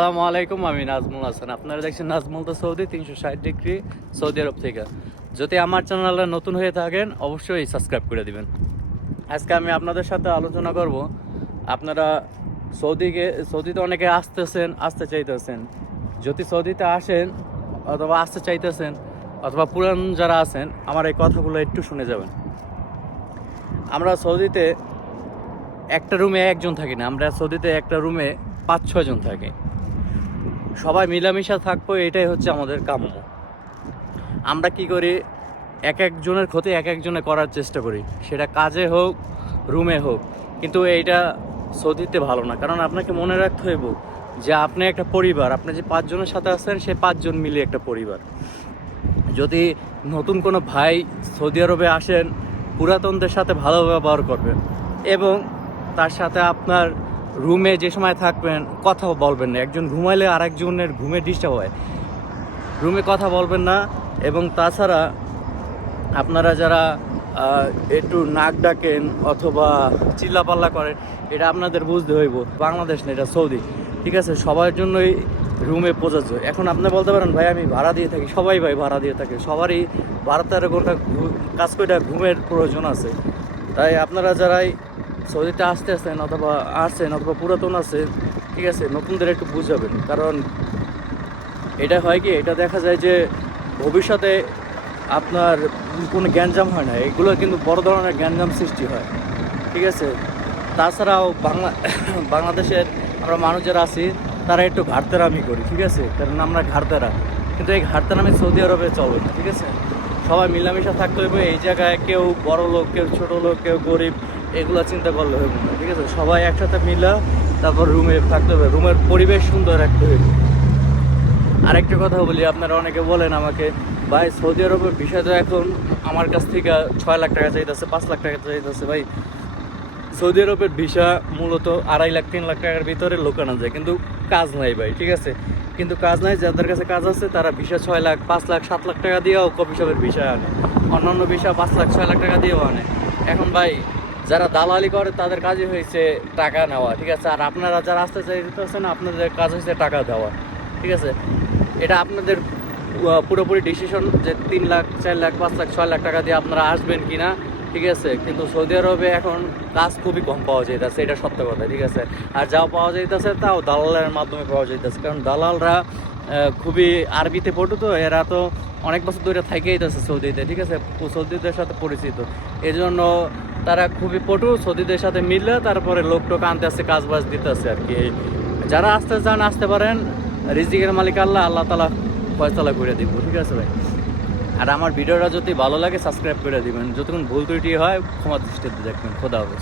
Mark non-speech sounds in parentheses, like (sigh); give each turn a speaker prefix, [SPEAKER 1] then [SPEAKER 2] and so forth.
[SPEAKER 1] আসসালামু আলাইকুম, আমি নাজমুল হাসান। আপনারা দেখছেন নাজমুল তো সৌদি তিনশো ষাট ডিগ্রি সৌদি আরব থেকে। যদি আমার চ্যানেলে নতুন হয়ে থাকেন, অবশ্যই সাবস্ক্রাইব করে দিবেন। আজকে আমি আপনাদের সাথে আলোচনা করব, আপনারা সৌদিকে, সৌদিতে অনেকে আসতেছেন, আসতে চাইতেছেন। যদি সৌদিতে আসেন অথবা আসতে চাইতেছেন, অথবা পুরান যারা আছেন, আমার এই কথাগুলো একটু শুনে যাবেন। আমরা সৌদিতে একটা রুমে একজন থাকি না, আমরা সৌদিতে একটা রুমে পাঁচ ছজন থাকি। সবাই মিলামিশা থাকব, এটাই হচ্ছে আমাদের কাম্য। আমরা কি করি, এক একজনের ক্ষতি এক একজনে করার চেষ্টা করি। সেটা কাজে হোক, রুমে হোক। কিন্তু এইটা সৌদিতে ভালো না। কারণ আপনাকে মনে রাখতে হইব যে আপনি একটা পরিবার, আপনি যে পাঁচজনের সাথে আছেন, সে পাঁচজন মিলে একটা পরিবার। যদি নতুন কোনো ভাই সৌদি আরবে আসেন, পুরাতনদের সাথে ভালো ব্যবহার করবেন এবং তার সাথে আপনার রুমে যে সময় থাকবেন, কথা বলবেন না। একজন ঘুমাইলে আরেকজনের ঘুমে ডিস্টার্ব হয়। রুমে কথা বলবেন না এবং তাছাড়া আপনারা যারা একটু নাক ডাকেন অথবা চিল্লাপাল্লা করেন, এটা আপনাদের বুঝতে হইব। বাংলাদেশ না, এটা সৌদি। ঠিক আছে? সবার জন্যই রুমে প্রযোজ্য। এখন আপনি বলতে পারেন, ভাই, আমি ভাড়া দিয়ে থাকি। সবাই ভাই ভাড়া দিয়ে থাকে। সবারই বারো তেরো ঘণ্টা কাজ করে ঘুমের প্রয়োজন আছে। তাই আপনারা যারাই সৌদিতে আসতে আসেন অথবা আসছেন অথবা পুরাতন আছেন, ঠিক আছে, নতুনদের একটু বুঝাবেন। কারণ এটা হয় কি, এটা দেখা যায় যে ভবিষ্যতে আপনার কোনো জ্ঞানজাম হয় না, এগুলো কিন্তু বড় ধরনের গ্যাঞ্জাম সৃষ্টি হয়, ঠিক আছে। তাছাড়াও বাংলা (coughs) বাংলাদেশের আমরা মানুষ যারা আছি, তারা একটু ঘাটতেরামি করি, ঠিক আছে, কারণ আমরা ঘাটতেরা কিন্তু এই ঘাটতেরামি সৌদি আরবে চলবে না, ঠিক আছে। সবাই মিলামিশা থাকতে হবে এই জায়গায় কেউ বড় লোক, কেউ ছোট লোক, কেউ গরিব এগুলো চিন্তা করলে হবে না, ঠিক আছে? সবাই একসাথে মিলা তারপর রুমে থাকতে হবে। রুমের পরিবেশ সুন্দর রাখতে হইবে আরেকটা কথা বলি, আপনারা অনেকে বলেন আমাকে, ভাই, সৌদি আরবের বিষয় তো এখন আমার কাছ থেকে ছয় লাখ টাকা চাইতেছে, পাঁচ লাখ টাকা চাইতেছে। ভাই, সৌদি আরবের ভিসা মূলত আড়াই লাখ, তিন লাখ টাকার ভিতরে লোকানো যায়, কিন্তু কাজ নাই ভাই, ঠিক আছে? কিন্তু কাজ নাই, যাদের কাছে কাজ আছে, তারা ভিসা ছয় লাখ, পাঁচ লাখ, সাত লাখ টাকা দিয়েও কফি শপের ভিসা আনে। অন্যান্য ভিসা পাঁচ লাখ, ছয় লাখ টাকা দিয়েও আনে। এখন ভাই যারা দালালি করে, তাদের কাজই হয়েছে টাকা নেওয়া, ঠিক আছে? আর আপনারা যারা আসতে চাইতেছেন, আপনাদের কাজ হয়েছে টাকা দেওয়া, ঠিক আছে? এটা আপনাদের পুরোপুরি ডিসিশন যে তিন লাখ, চার লাখ, পাঁচ লাখ, ছয় লাখ টাকা দিয়ে আপনারা আসবেন কি না ঠিক আছে? কিন্তু সৌদি আরবে এখন কাজ খুবই কম পাওয়া যাইতেছে, এটা সত্য কথা, ঠিক আছে? আর যাও পাওয়া যাইতেছে, তাও দালালের মাধ্যমে পাওয়া যাইতেছে, কারণ দালালরা খুবই আরবিতে পড়তো তো এরা তো অনেক বছর ধরে থাকেই যাচ্ছে সৌদিতে, ঠিক আছে? সৌদিদের সাথে পরিচিত। এই জন্য তারা খুবই পটু সৌদিদের সাথে মিললে তারপরে লোক টোক আনতে আসছে কাজ বাজ দিতে আসে আর কি। যারা আসতে চান, আসতে পারেন। রিজিকের মালিক আল্লাহ আল্লাহ তালা পয়সালা করে দিব, ঠিক আছে ভাই? আর আমার ভিডিওটা যদি ভালো লাগে সাবস্ক্রাইব করে দিবেন। যতক্ষণ ভুল ত্রুটি হয়, ক্ষমা দৃষ্টিতে দেখবেন। খোদা হাফেজ।